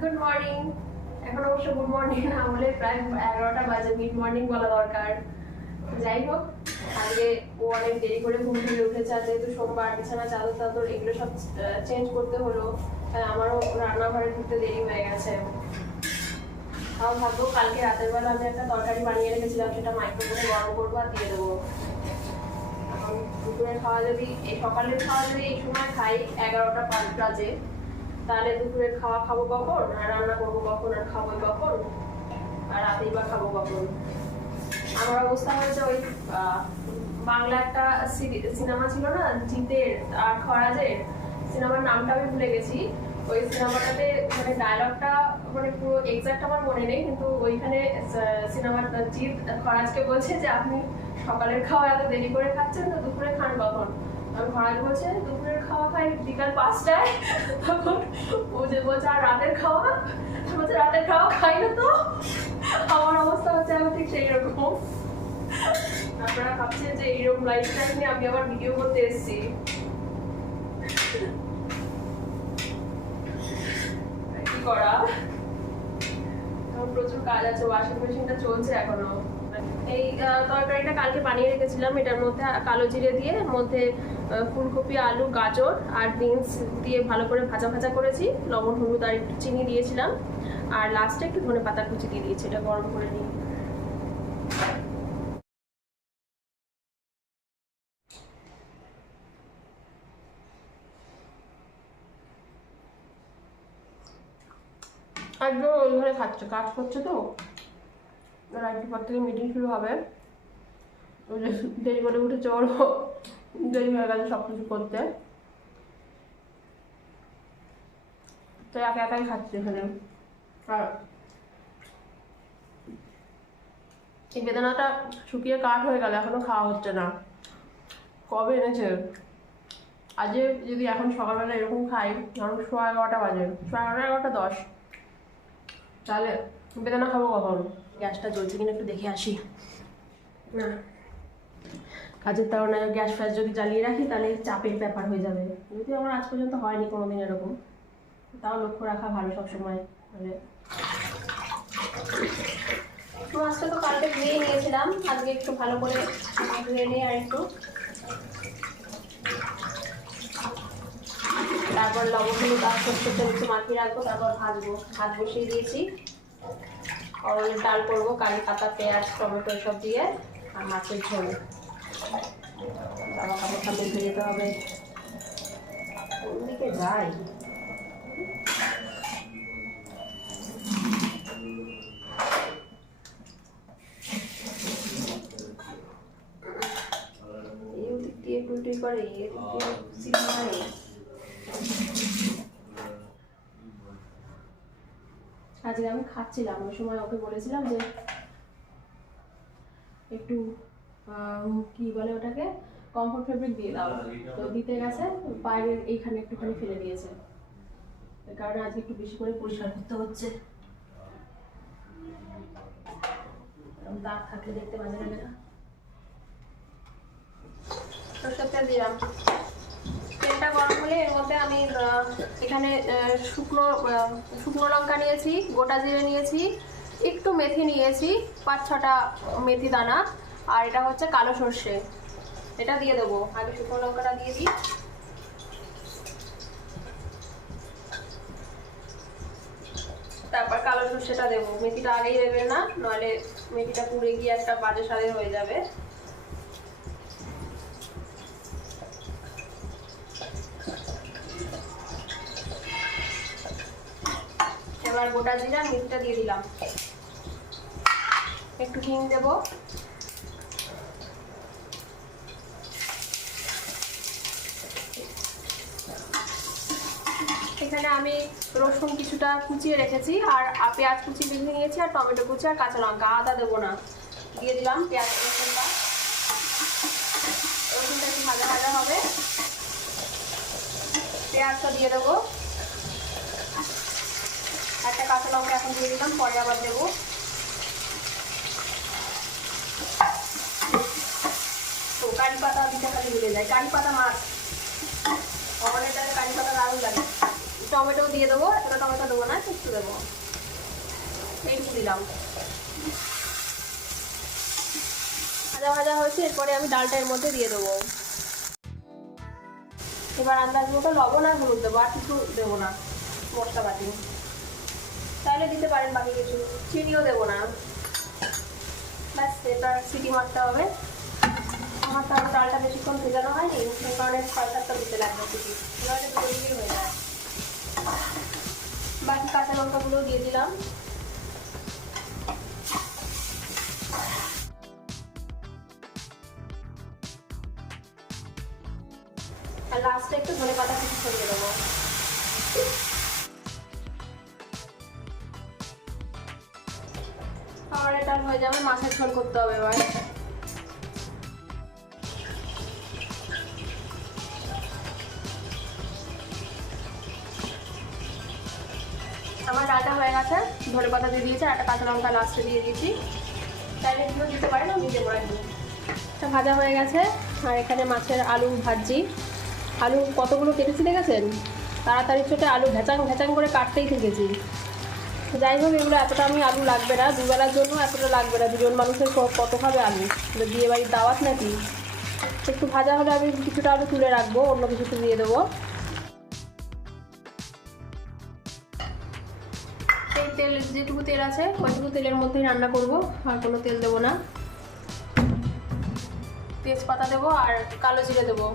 Good morning এখন অবশ্য good morning না বলে প্রায় এগারোটা বাজে। মিড মর্নিং বলা দরকার। যাই হোক, আজকে ও অনেক দেরি করে ঘুম থেকে উঠেছে, আর যেহেতু সোমবার, বিছানা, চাদর টাদর এগুলো সব চেঞ্জ করতে হলো, তাই আমারও রান্নাঘরে ঢুকতে দেরি হয়ে গেছে। তাও ভাববো কালকে রাতের বেলা আমি একটা তরকারি বানিয়ে রেখেছিলাম, সেটা মাইক্রোওভেনে গরম করব আর দিয়ে দেবো। দুপুরের খাওয়া যদি, এই সকালের খাওয়া যদি এই সময় খাই, এগারোটা পাঁচ বাজে। তাহলে দুপুরের খাওয়া খাব কখন? আর রান্না করব কখন? আর খাব কখন? আর রাতেই বা খাব কখন? আমার অবস্থা হয়েছে ওই বাংলা একটা সিনেমা ছিল না? জিতের আর খরাজের। সিনেমার নামটা আমি ভুলে গেছি। ওই সিনেমাটাতে মানে ডায়লগটা মানে পুরো এক্সাক্ট আমার মনে নেই, কিন্তু ওইখানে সিনেমার জিৎ খরাজকে বলছে যে, আপনি সকালের খাওয়া এত দেরি করে খাচ্ছেন, তো দুপুরে খান কখন? খরাজ বলছে, দুপুরের খাওয়া খাই বিকাল পাঁচটায়। তখন ও যে বলছে, আর রাতের খাওয়া? বলছে, রাতের খাওয়া খাই না তো। আমার অবস্থা হচ্ছে ঠিক সেই রকম। আপনারা ভাবছেন যে এইরকম নিয়ে আমি আবার ভিডিও করতে এসেছি। কি করা? প্রচুর কাজ আছে ওয়াশিং মেশিনটা চলছে এখনও। এই তরকারিটা কালকে বানিয়ে রেখেছিলাম, এটার মধ্যে কালো জিরে দিয়ে মধ্যে ফুলকপি, আলু, গাজর আর বিনস দিয়ে ভালো করে ভাজা ভাজা করেছি। লবণ, হলুদ আর একটু চিনি দিয়েছিলাম। আর লাস্টে একটু ধনে পাতা কুচি দিয়ে দিয়েছি, এটা গরম করে নিই। আজকে ওই ঘরে খাচ্ছে, কাজ করছে তো? একটু পর থেকে মিটিং শুরু হবে। দেরি করে উঠেছে ওরও দেরি হয়ে গেছে সব কিছু করতে তো একা একাই খাচ্ছি এখানে। আর এই বেদানাটা শুকিয়ে কাঠ হয়ে গেল এখনও খাওয়া হচ্ছে না। কবে এনেছে? আজকে যদি এখন সকালবেলা এরকম খাই ধরো সোয়া এগারোটা বাজে সোয়া এগারোটা এগারোটা দশ। তাহলে বেদানা খাব কখন? গ্যাসটা জ্বলছে কিনা একটু দেখে আসি। না। কাজের কারণে গ্যাস ফ্যাস যদি জ্বালিয়ে রাখি, তাহলে চাপের ব্যাপার হয়ে যাবে। যদি আমার আজ পর্যন্ত হয়নি কোনোদিন এরকম। তাও লক্ষ্য রাখা ভালো সবসময়। মানে মাছটা তো কালকে ধুয়ে নিয়েছিলাম। আজকে একটু ভালো করে ধুয়ে নিই আর একটু তারপর লবণ হলুদ আর সরষের একটু মাখিয়ে রাখব, তারপর ভাজবো। ভাত বসিয়ে দিয়েছি। ডাল করব, কারি পাতা, পেঁয়াজ, টমেটো সব দিয়ে, আর মাছের ঝোল। বাবা কাপড় সামনে ধুয়ে যেতে হবে। যাই? ওদিক দিয়ে আজকে আমি খাচ্ছিলাম, ওই সময় ওকে বলেছিলাম যে একটু কি বলে ওটাকে? কমফোর্ট ফেব্রিক দিয়ে দাও। তো দিতে গেছে বাইরের এইখানে একটুখানি ফেলে দিয়েছে। কারণে আজকে একটু বেশি করে পরিষ্কার করতে হচ্ছে। দাগ থাকলে দেখতে বাজে লাগে না। সরষের তেল দিলাম। তেলটা গরম হলে এর মধ্যে আমি আহ, এখানে আহ, শুকনো আহ, শুকনো লঙ্কা নিয়েছি গোটা জিরে নিয়েছি একটু মেথি নিয়েছি পাঁচ ছটা মেথি দানা। আর এটা হচ্ছে কালো সর্ষে। এটা দিয়ে দেবো। আগে শুকনো লঙ্কাটা দিয়ে দিই। তারপর কালো সর্ষেটা দেবো। মেথিটা আগেই দেবে না নাহলে মেথিটা পুড়ে গিয়ে একটা বাজে স্বাদে হয়ে যাবে। এবার গোটা জিরা মিটটা দিয়ে দিলাম। একটু হিং দেব। এখানে আমি রসুন কিছুটা কুচিয়ে রেখেছি, আর পেঁয়াজ কুচি ভেঙে নিয়েছি, আর টমেটো কুচি, আর কাঁচা লঙ্কা। আদা দেবো না, দিয়ে দিলাম পেঁয়াজ রসুনটা। রসুনটা একটু ভাজা ভাজা হবে। পেঁয়াজটা দিয়ে দেবো। একটা কাঁচা লঙ্কা এখন দিয়ে দিলাম, পরে আবার দেবো। তো কারি পাতা দিতে খালি ভুলে যায়। কারি পাতা মাছ। আমাদের কারি পাতা দারুণ লাগে। টমেটো দিয়ে দেবো এতটা টমেটো দেবো না, একটু দেবো। এইটুকু দিলাম। ভাজা ভাজা হয়েছে, এরপরে আমি ডালটা এর মধ্যে দিয়ে দেবো। এবার আন্দাজ মতো লবণ আর হলুদ দেবো, আর কিছু দেবো না, মশলাপাতি। তাহলে দিতে পারেন বাকি কিছু, চিনিও দেবো না। ব্যাস, এবার সিটি মারতে হবে। আমার তো ডালটা বেশিক্ষণ ভেজানো হয়নি, সেই কারণে ছয় সাতটা দিতে লাগবে সিটি। হয়ে যায় বাকি কাঁচা লঙ্কাগুলো দিয়ে দিলাম। আর লাস্টে একটু ধনে পাতা কিছু ছড়িয়ে দেবো। আর এটা হয়ে যাবে, মাছের ঝোল করতে হবে এবার। আমার ডালটা হয়ে গেছে। ধনে পাতা দিয়ে দিয়েছি একটা কাঁচা লঙ্কা লাস্টে দিয়ে দিয়েছি। চাইলে এগুলো দিতে পারেন, আমি দেবো একদম এটা ভাজা হয়ে গেছে। আর এখানে মাছের আলু ভাজি। আলু কতগুলো কেটেছি দেখেছেন? তাড়াতাড়ি চোটে আলু ভেচাং ভেচাং করে কাটতেই থেকেছি। যাই হোক, এগুলো এতটা আমি আলু লাগবে না। দুবেলার জন্য এতটা লাগবে না। দুজন মানুষের কত খাবে আলু? বিয়ে বাড়ির দাওয়াত নাকি? একটু ভাজা হলে আমি কিছুটা আলু তুলে রাখব, অন্য কিছুতে দিয়ে দেবো। তেল, যেটুকু তেল আছে ওইটুকু তেলের মধ্যেই রান্না করব, আর কোনো তেল দেবো না। তেজপাতা দেবো আর কালো জিরে দেবো।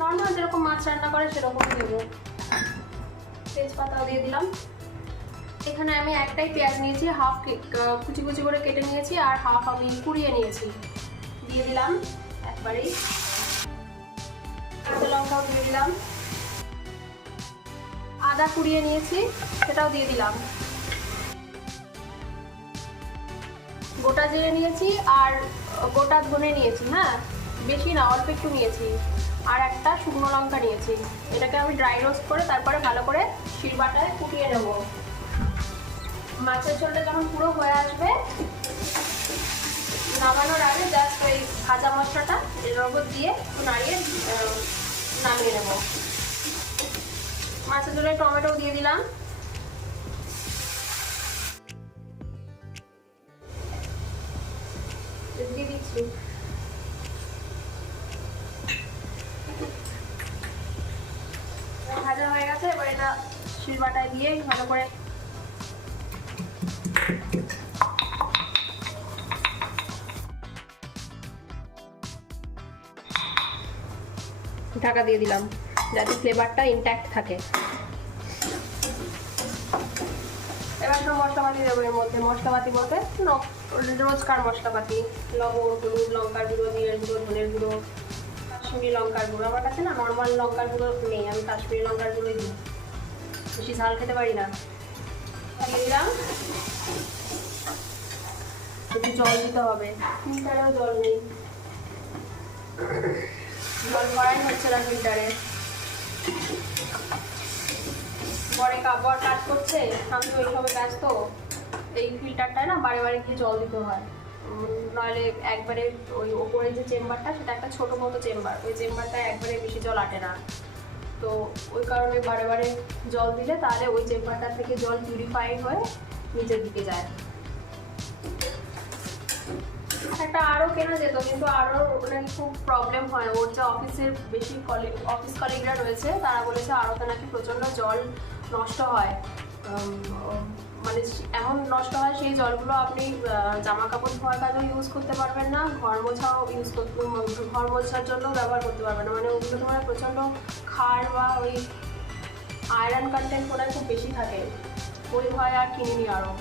নর্মাল যেরকম মাছ রান্না করে সেরকম দেবো। তেজপাতাও দিয়ে দিলাম। এখানে আমি একটাই পেঁয়াজ নিয়েছি, হাফ কুচি কুচি করে কেটে নিয়েছি, আর হাফ আমি কুড়িয়ে নিয়েছি। দিয়ে দিলাম একবারেই। কাঁচা লঙ্কাও দিয়ে দিলাম। আদা কুড়িয়ে নিয়েছি, সেটাও দিয়ে দিলাম। গোটা জিরে নিয়েছি আর গোটা ধনে নিয়েছি হ্যাঁ? বেশি না, অল্প একটু নিয়েছি। আর একটা শুকনো লঙ্কা নিয়েছি। এটাকে আমি ড্রাই রোস্ট করে তারপরে ভালো করে শিলবাটায় ফুটিয়ে নেব। মাছের ঝোলটা যখন পুরো হয়ে আসবে, নামানোর আগে জাস্ট ওই ভাজা মশলাটা এর দিয়ে নাড়িয়ে নামিয়ে নেব। মাছের ঝোলে টমেটো দিয়ে দিলাম। ভাজা হয়ে গেছে, এবার এটা শিলবাটায় দিয়ে ভালো করে ঢাকা দিয়ে দিলাম। যাতে ফ্লেভারটা ইনট্যাক্ট থাকে। এবার সব মশলাপাতি দেবো এর মধ্যে। মশলাপাতি বলতে রোজকার মশলাপাতি। লবণ, হলুদ, লঙ্কার গুঁড়ো, জিরের গুঁড়ো, ধনের গুঁড়ো, কাশ্মীরি লঙ্কার গুঁড়ো। আমার কাছে না নর্মাল লঙ্কার গুঁড়ো নেই, আমি কাশ্মীরি লঙ্কার গুঁড়োই দিই। বেশি ঝাল খেতে পারি না। দিয়ে দিলাম। একটু জল দিতে হবে। ফিল্টারেও জল নেই। জল করাই হচ্ছে না ফিল্টারে। পরে কাপড় কাজ করছে, আমি ওই সময় ব্যস্ত। এই ফিল্টারটায় না বারে বারে গিয়ে জল দিতে হয়। নাহলে একবারে ওই ওপরে যে চেম্বারটা, সেটা একটা ছোট মতো চেম্বার। ওই চেম্বারটায় একবারে বেশি জল আটে না। তো ওই কারণে বারে বারে জল দিলে তাহলে ওই চেম্বারটা থেকে জল পিউরিফাইড হয়ে নিচের দিকে যায়। একটা আরও কেনা যেত, কিন্তু আরও নাকি খুব প্রবলেম হয়। ওর যে অফিসের বেশি কলিগ অফিস কলিগরা রয়েছে, তারা বলেছে আরোতে নাকি প্রচণ্ড জল নষ্ট হয়। মানে এমন নষ্ট হয়, সেই জলগুলো আপনি জামা কাপড় ধোয়ার কাজেও ইউজ করতে পারবেন না, ঘর মোছাও ইউজ করতে ঘর মোছার জন্য ব্যবহার করতে পারবেন না। মানে ওগুলো তোমার প্রচণ্ড খার বা ওই আয়রন কন্টেন্ট ওনার খুব বেশি থাকে। ওই ভয় আর কিনিনি আরও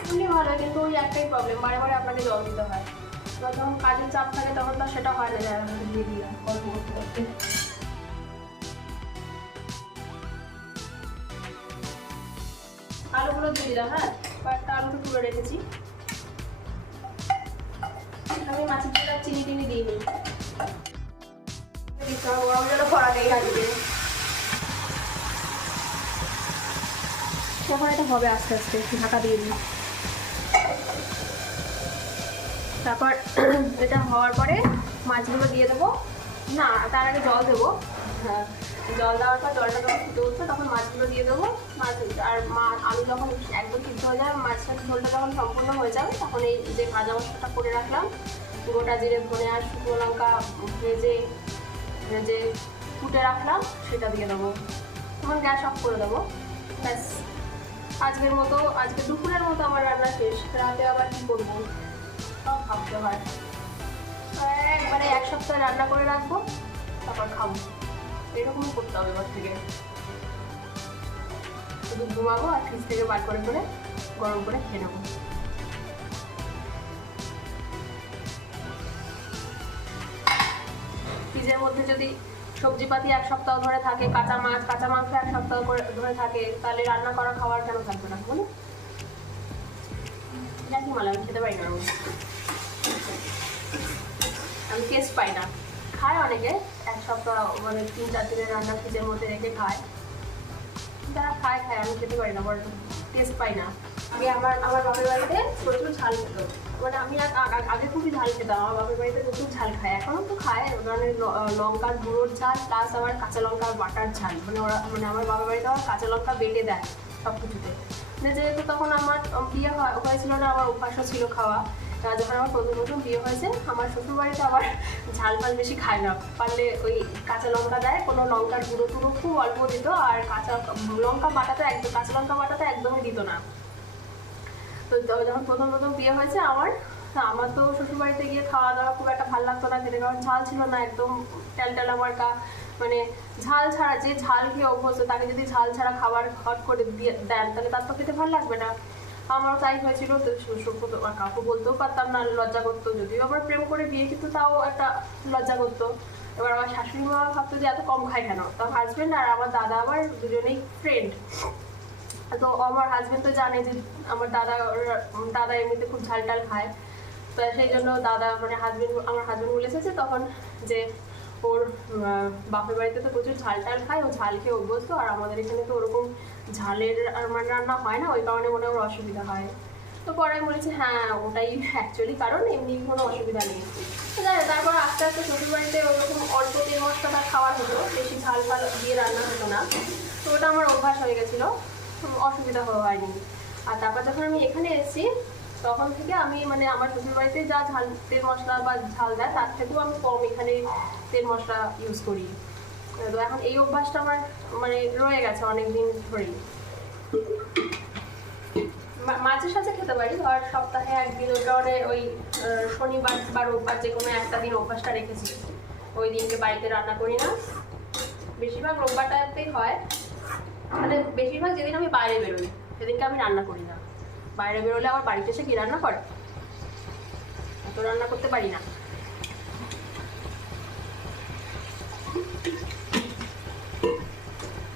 এমনি ভালো কিন্তু ওই একটাই প্রবলেম বারে বারে আপনাকে জল দিতে হয়। এবার যখন কাজের চাপ থাকে, তখন তো সেটা হয় না যায় দিয়ে দিলাম গল্প করতে করতে আলুগুলো দিয়ে দিলাম হ্যাঁ? কয়েকটা আলু তো তুলে রেখেছি। আমি মাছের আর চিনি টিনি দিতে হবে গরম জলে করা নেই এটা হবে আস্তে আস্তে ঢাকা দিয়ে দিই। তারপর এটা হওয়ার পরে মাছগুলো দিয়ে দেবো। না, তার আগে জল দেবো। হ্যাঁ জল দেওয়ার পর জলটা যখন ফুটে উঠবে তখন মাছগুলো দিয়ে দেবো। মাছ, আর মা আমি যখন একদম সিদ্ধ হয়ে যাবে, মাছটা ঝোলটা যখন সম্পূর্ণ হয়ে যাবে, তখন এই যে ভাজা মশলাটা করে রাখলাম, গোটা জিরে, ধনে আর শুকনো লঙ্কা ভেজে যে ফুটে রাখলাম, সেটা দিয়ে দেবো। তখন গ্যাস অফ করে দেবো। ব্যাস। আজকের মতো, আজকে দুপুরের মতো আমার রান্না শেষ। রাতে আবার কী করব? সব ভাবতে হয়। একবারে এক সপ্তাহ রান্না করে রাখব, তারপর খাব। এরকমই করতে হবে এবার থেকে। শুধু ঘুমাবো আর ফ্রিজ থেকে বার করে করে গরম করে খেয়ে নেব। ফ্রিজের মধ্যে যদি সবজিপাতি এক সপ্তাহ ধরে থাকে, কাঁচা মাছ, কাঁচা মাংস এক সপ্তাহ করে ধরে থাকে, তাহলে রান্না করা খাবার কেন থাকবে না বলো জানি খেতে পারি না আমি। টেস্ট পাই না। খায় অনেকে, এক সপ্তাহ মানে তিন চার দিনের রান্না ফ্রিজের মধ্যে রেখে খায়। যারা খায় খায়, আমি খেতে পারি না বড় টেস্ট পাই না। আমি আমার আমার বাপের বাড়িতে প্রচুর ঝাল খেত। মানে আমি আগ- খুবই ঝাল খেতাম, আমার বাপের বাড়িতে প্রচুর ঝাল খায়। এখনও তো খায় মানে লঙ্কার গুঁড়োর ঝাল প্লাস আবার কাঁচা লঙ্কার বাটার ঝাল। মানে ওরা মানে আমার বাবার বাড়িতে আমার কাঁচা লঙ্কা বেটে দেয় সব কিছুতে মানে যেহেতু তখন আমার বিয়ে হয়- হয়েছিল না, আমার অভ্যাসও ছিল খাওয়া। যখন আমার প্রথম প্রথম বিয়ে হয়েছে। আমার শ্বশুর বাড়িতে আবার ঝাল ফাল বেশি খায় না। পারলে ওই কাঁচা লঙ্কা দেয়, কোনো লঙ্কার গুঁড়ো টুড়ো খুব অল্প দিত আর কাঁচা লঙ্কা বাটাতে একদম কাঁচা লঙ্কা বাটাতে একদমই দিত না। তো যখন প্রথম প্রথম বিয়ে হয়েছে আমার, তা আমার তো শ্বশুর বাড়িতে গিয়ে খাওয়া দাওয়া খুব একটা ভালো লাগতো না খেতে কারণ ঝাল ছিল না, একদম টেলটেলা মার্কা মানে ঝাল ছাড়া, যে ঝাল খেয়ে অভ্যস্ত, তাকে যদি ঝাল ছাড়া খাবার হট করে দিয়ে দেন, তাহলে তার তো খেতে ভালো লাগবে না। আমারও তাই হয়েছিল, তো আর কাউকে বলতেও পারতাম না, লজ্জা করতো। যদিও আবার প্রেম করে বিয়ে কিন্তু তাও একটা লজ্জা করতো। এবার আমার শাশুড়ি মা ভাবতো যে এত কম খায় কেন? তো হাজবেন্ড আর আমার দাদা আবার দুজনেই ফ্রেন্ড তো আমার হাজবেন্ড তো জানে যে আমার দাদা দাদা এমনিতে খুব ঝাল টাল খায়। তো সেই জন্য দাদা মানে হাজবেন্ড আমার হাজবেন্ড বলে এসেছে তখন যে ওর বাপের বাড়িতে তো প্রচুর ঝাল টাল খায়, ও ঝাল খেয়ে অভ্যস্ত, আর আমাদের এখানে তো ওরকম ঝালের মানে রান্না হয় না, ওই কারণে মনে হয় অসুবিধা হয়। তো পরে আমি বলেছি হ্যাঁ ওটাই অ্যাকচুয়ালি কারণ, এমনি কোনো অসুবিধা নেই। যাই তারপর আস্তে আস্তে শ্বশুর বাড়িতে ওরকম অল্প তেল মশলাটা খাওয়ার হতো বেশি ঝাল ফাল দিয়ে রান্না হতো না। তো ওটা আমার অভ্যাস হয়ে গেছিল, অসুবিধা হয়নি। আর তারপর যখন আমি এখানে এসেছি তখন থেকে আমি মানে আমার শ্বশুর বাড়িতে যা ঝাল, তেল মশলা বা ঝাল দেয়, তার থেকেও আমি কম এখানে তেল মশলা ইউজ করি। তো এখন এই অভ্যাসটা আমার মানে রয়ে গেছে অনেক দিন ধরেই মাঝে সাঝে খেতে পারি, ধর সপ্তাহে একদিন ওই কারণে ওই শনিবার বা রোববার যে কোনো একটা দিন অভ্যাসটা রেখেছি। ওই দিনকে বাড়িতে রান্না করি না। বেশিরভাগ রোববারটাতেই হয়। মানে বেশিরভাগ যেদিন আমি বাইরে বেরোই, সেদিনকে আমি রান্না করি না। বাইরে বেরোলে আমার বাড়িতে এসে কি রান্না করে? এত রান্না করতে পারি না।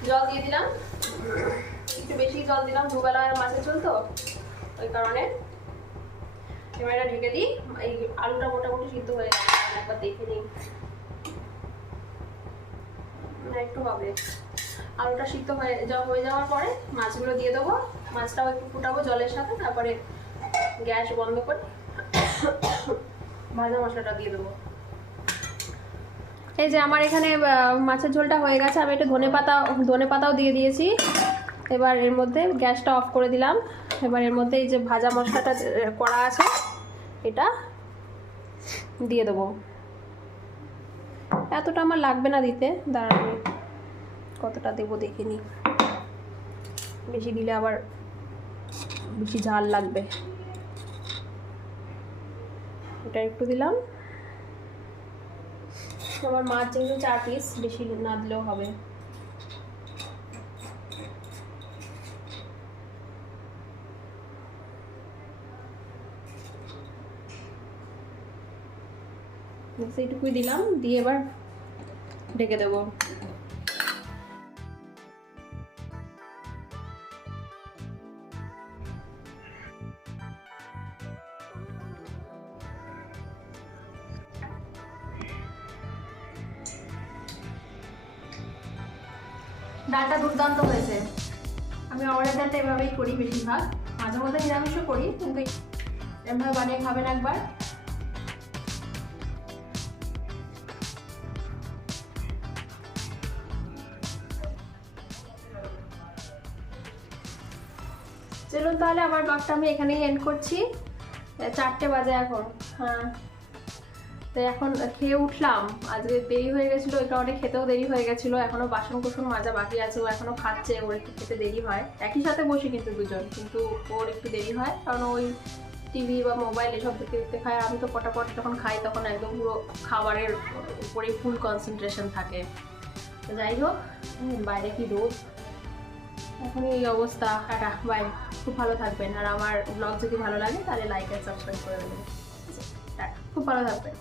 জল দিয়ে দিলাম। একটু বেশি জল দিলাম, দুবেলা মাছের চলতো ওই কারণে। এবার ঢেকে দিই। এই আলুটা মোটামুটি সিদ্ধ হয়ে গেছে একবার দেখে নিই। একটু হবে। আলুটা সিদ্ধ হয়ে হয়ে যাওয়ার পরে মাছগুলো দিয়ে দেবো। মাছটাও একটু ফুটাবো জলের সাথে, তারপরে গ্যাস বন্ধ করে ভাজা মশলাটা দিয়ে দেবো। এই যে আমার এখানে মাছের ঝোলটা হয়ে গেছে, আমি একটু ধনে পাতা, ধনে পাতাও দিয়ে দিয়েছি। এবার এর মধ্যে গ্যাসটা অফ করে দিলাম। এবার এর মধ্যে এই যে ভাজা মশলাটা করা আছে, এটা দিয়ে দেবো। এতটা আমার লাগবে না দিতে দাঁড়া আমি কতটা দেবো দেখে নিই। বেশি দিলে আবার বেশি ঝাল লাগবে। এটা একটু দিলাম। আমার মাছ যেহেতু চার পিস বেশি না দিলেও হবে। ব্যাস এইটুকুই দিলাম, দিয়ে এবার ঢেকে দেবো। ডালটা দুর্দান্ত হয়েছে। আমি অর্ডার ডালটা এভাবেই করি বেশিরভাগ। মাঝে মধ্যে নিরামিষও করি, কিন্তু এমভাবে বানিয়ে খাবেন একবার। চলুন তাহলে আমার ব্লগটা আমি এখানেই এন্ড করছি। চারটে বাজে এখন। হ্যাঁ। তো এখন খেয়ে উঠলাম। আজকে দেরি হয়ে গেছিল এটা অনেক খেতেও দেরি হয়ে গেছিল। এখনও বাসন কুসন মাজা বাকি আছে, ও এখনও খাচ্ছে, ওর একটু খেতে দেরি হয়। একই সাথে বসে কিন্তু দুজন, কিন্তু ওর একটু দেরি হয়, কারণ ওই টিভি বা মোবাইল এসব দেখতে দেখতে খায়। আমি তো পটাপট যখন খাই, তখন একদম পুরো খাবারের উপরে ফুল কনসেন্ট্রেশন থাকে। তো যাই হোক বাইরে কি রোদ? এখন এই অবস্থা টাটা বাই, খুব ভালো থাকবেন। আর আমার ব্লগ যদি ভালো লাগে, তাহলে লাইক অ্যান্ড সাবস্ক্রাইব করে দেবেন। টাটা খুব ভালো থাকবেন।